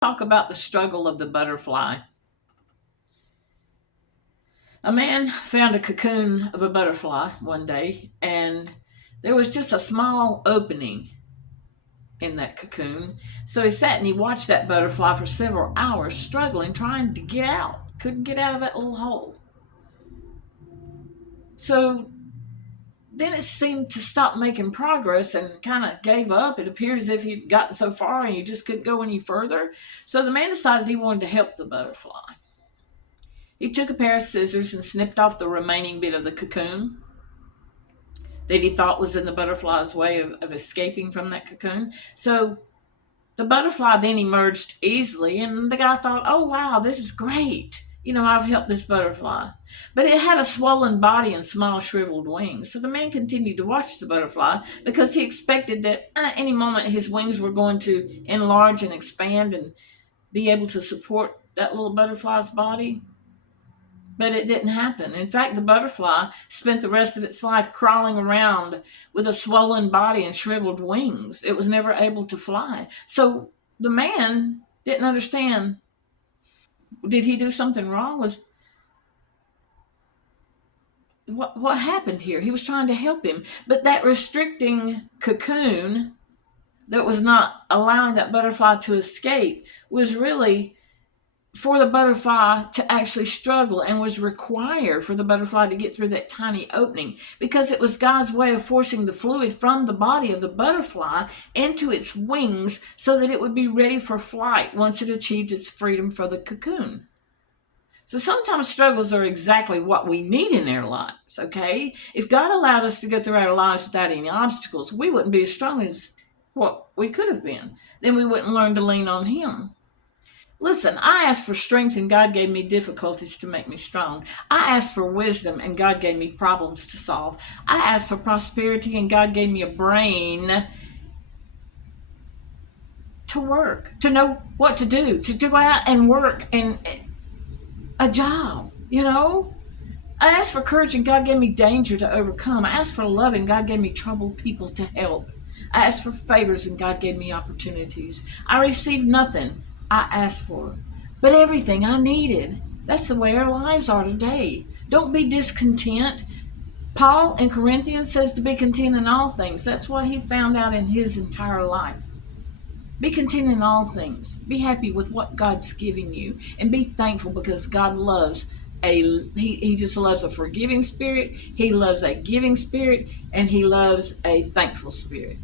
Talk about the struggle of the butterfly. A man found a cocoon of a butterfly one day, and there was just a small opening in that cocoon. So he sat and he watched that butterfly for several hours, struggling, trying to get out. Couldn't get out of that little hole. So then it seemed to stop making progress and kind of gave up. It appeared as if he'd gotten so far and he just couldn't go any further. So the man decided he wanted to help the butterfly. He took a pair of scissors and snipped off the remaining bit of the cocoon that he thought was in the butterfly's way of escaping from that cocoon. So the butterfly then emerged easily, and the guy thought, oh, wow, this is great. I've helped this butterfly. But it had a swollen body and small shriveled wings. So the man continued to watch the butterfly because he expected that any moment his wings were going to enlarge and expand and be able to support that little butterfly's body. But it didn't happen. In fact, the butterfly spent the rest of its life crawling around with a swollen body and shriveled wings. It was never able to fly. So the man didn't understand. Did he do something wrong? Was what happened here? He was trying to help him, but that restricting cocoon that was not allowing that butterfly to escape was really for the butterfly to actually struggle, and was required for the butterfly to get through that tiny opening, because it was God's way of forcing the fluid from the body of the butterfly into its wings so that it would be ready for flight once it achieved its freedom from the cocoon. So sometimes struggles are exactly what we need in our lives, okay? If God allowed us to go through our lives without any obstacles, we wouldn't be as strong as what we could have been. Then we wouldn't learn to lean on Him. Listen, I asked for strength and God gave me difficulties to make me strong. I asked for wisdom and God gave me problems to solve. I asked for prosperity and God gave me a brain to work, to know what to do, to go out and work and a job. I asked for courage and God gave me danger to overcome. I asked for love and God gave me troubled people to help. I asked for favors and God gave me opportunities. I received nothing I asked for, but everything I needed. That's the way our lives are today. Don't be discontent. Paul in Corinthians says to be content in all things. That's what he found out in his entire life. Be content in all things. Be happy with what God's giving you, and be thankful, because God loves he just loves a forgiving spirit. He loves a giving spirit, and he loves a thankful spirit.